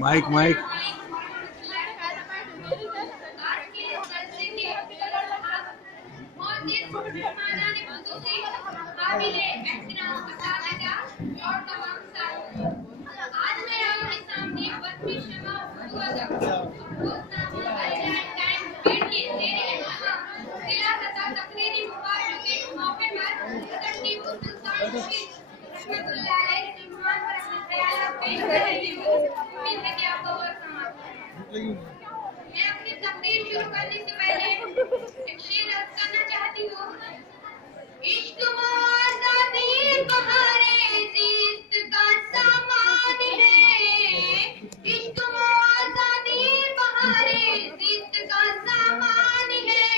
Mic mic मैं अपनी तकरीर शुरू करने से पहले एक शेर अर्ज करना चाहती हूँ। इश्क आज़ादी बहारे ज़िस्त का सामान है, इश्क आज़ादी बहारे ज़िस्त का सामान है,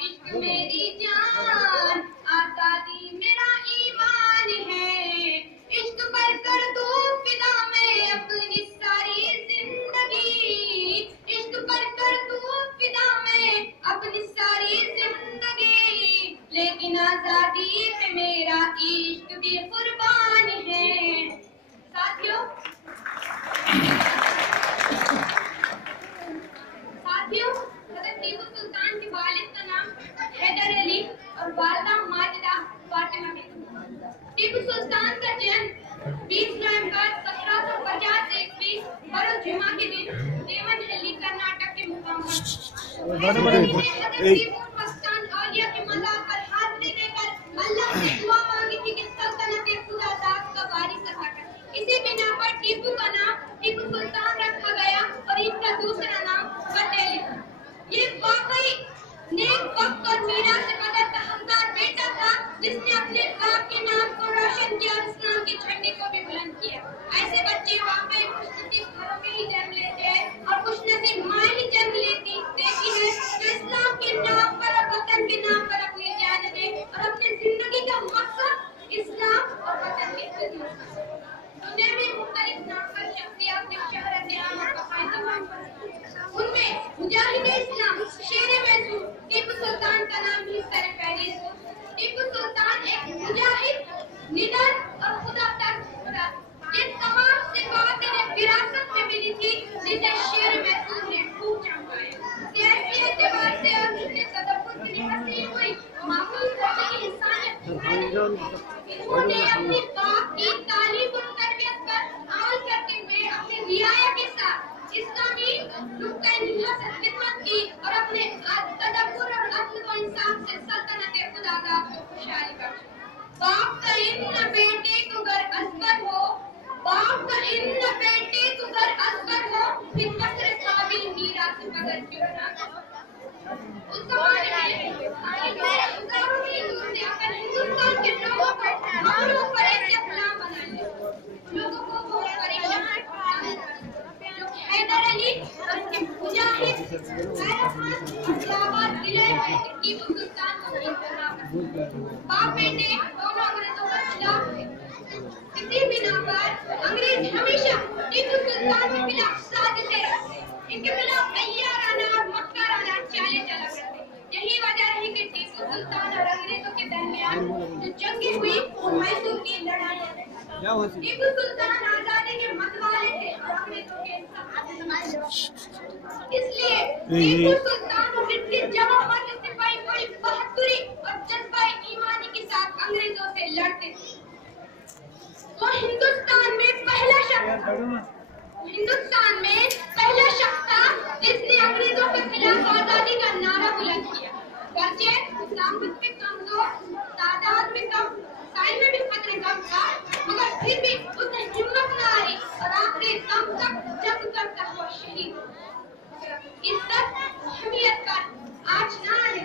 इश्क मेरी जान आज़ादी मेरा ईमान है, इश्क पर कर दूं फिदा मैं अपनी सारी जिंदगी, इश्क पर कर दूं फिदा मैं अपनी सारी जिंदगी, लेकिन आजादी पे मेरा इश्क भी कुर्बान है। साथियों हज़रत टीपू सुल्तान के वालिद का नाम हैदर अली और वालिदा माजिदा फातिमा बेगम। टीपू सुल्तान का जन्म 20 नवंबर 1750 ईस्वी बरोज जुमा के दिन देवनहल्ली कर्नाटक के मुकाम के मज़ार पर हाज़िरी देकर अल्लाह से दुआ मांगी थी कि सल्तनत खुदा दाद का वारिस अता कर। इसी बिना पर टीपू का नाम टीपू सुल्तान रखा गया और इनका दूसरा नाम फतेह अली था। ये वाकई नेक वक्त और मीरा से कदर तहमदार बेटा था जिसने अपने बाप के नाम को रोशन किया और इस्लाम के झंडे को भी बुलंद किया। ऐसे बच्चे वाकई खुशनसीब घरों में ही जन्म लेते हैं और खुशनसीब माँ ही जन्म देती है जो इस्लाम के नाम पर और वतन के नाम पर अपनी जान दे और अपनी जिंदगी का मकसद इस्लाम और वतन की खिदमत। दुनिया में मुख्तलिफ नाम पर शख्सियत ने शहरत आम और बकायदा उनमें मुजाहिद इस्लाम शेर महसूर टीपू सुल्तान का नाम भी सरफहरिस्त। टीपू सुल्तान एक मुजाहिद, निडर और खुदा तर्क था। ये तमाम सिफात इन्हें विरासत में मिली थी जिसे शेर महसूर ने खूब चमकाया। सियासी एतबार से और उसके तदब्बुर से हंसी हुई मामूली ज़िंदगी इंसानियत। इन्होंने अपने बाप की तालीम और तरबियत पर अमल करते हुए अपनी रियाया के साथ इस्लामी नुक्ता-ए-निगाह से खिदमत की और अपने तदब्बुर और अदल व इंसाफ से सल्तनत खुदादाद को खुशहाली बख्शी। बाप का इन बेटे को घर असगर हो, बाप का इन बेटे को घर असगर हो, फिर फक्र काबिल मीरा से बदल क्यों ना। उस जमाने में अगर हिंदुस्तान के लोगों को मखलूक परहेज से गुलाम बना ले, लोगों को वो परेशान जो हैदर अली और उनके मुजाहिद टीपू सुल्तान को बाप बेटे दोनों अंग्रेजों के खिलाफ थे। इसी बिना पर अंग्रेज हमेशा टीपू सुल्तान के खिलाफ साजिशें रचते, इनके खिलाफ अय्याराना और मक्काराना चालें चला करते। यही वजह रही कि टीपू सुल्तान और अंग्रेजों के दरमियान जो जंगें हुई वो मैसूर की लड़ाई है। टीपू सुल्तान आजादी के मतवाले थे और अंग्रेजों के इसलिए टीपू सुल्तान और इनके जवान सिपाही बड़ी बहादुरी और जज्बा ईमानी के साथ अंग्रेजों से लड़ते थे। वो हिंदुस्तान में पहला शख्स था जिसने अंग्रेजों के खिलाफ आजादी का नारा बुलंद किया। गर्चे इस्लाम में कमजोर, तादाद में कम, टाइम में भी खतरे कम था, मगर फिर भी उसने हिम्मत न हारी और आखिरी दम तक जंग करता हुआ शहीद हुआ। इज्जत अहमियत पर आज ना आने,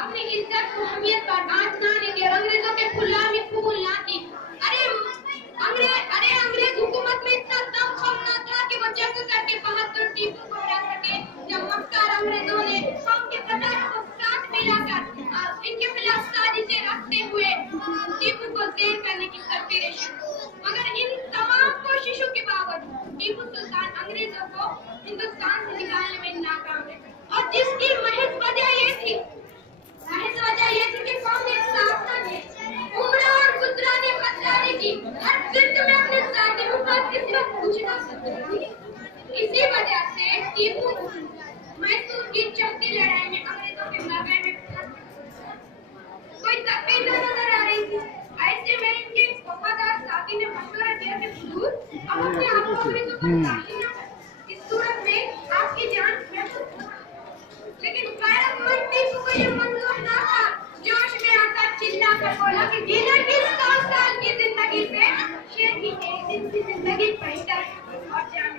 अपनी इज्जत को अहमियत पर आज ना आने और अंग्रेजों के फुला में फूल ना थी। अरे अंग्रेज हुकूमत में इतना दमखम न था कि वो जंग करके बहादुर टीपू को हरा सके। जब मक्कार अंग्रेजों ने कौम के कतारों को साथ मिलाकर इनके खिलाफ साजिशें रखते हुए टीपू को ज़ेर करने की तदबीरें शुरू, मगर इन तमाम कोशिशों के बावजूद टीपू सुल्तान अंग्रेजों को हिंदुस्तान से निकालने में नाकाम रहे। और जिसकी महज वजह ये थी कि कौम एक साथ न थे। उमरा और गुजरा ने गद्दारी की, हर जिद में अपने साथियों का इतना पूछना जरूरी है। इसी वजह से टीपू मैसूर की चौथी लड़ाई में अंग्रेजों के मुकाबले में कोई तकलीफ नजर आ रही थी। ऐसे में इनके वफादार साथी ने मशवरा किया कि हुजूर अब अपने आप को अंग्रेजों पर तस्लीम न करें, इस सूरत में आपकी जान महफूज है। लेकिन गैरतमंद टीपू को यह मंजूर न था। जोश में आकर चिल्लाकर बोला कि जिधर की 100 साल की जिंदगी से शेर की एक दिन की जिंदगी बेहतर है और जान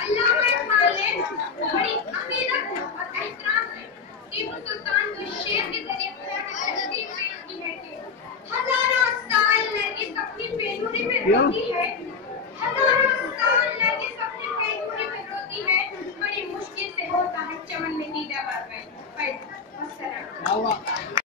अल्लामा इकबाल ने बड़ी अकीदत और एहतराम से टीपू सुल्तान को शेर के जरिए तहजीब पेश की है कि हजारों साल नरगिस अपनी बेनूरी में रोती है, हजारों साल नरगिस अपनी बेनूरी में रोती है, बड़ी मुश्किल से होता है चमन में दीदा पैदा।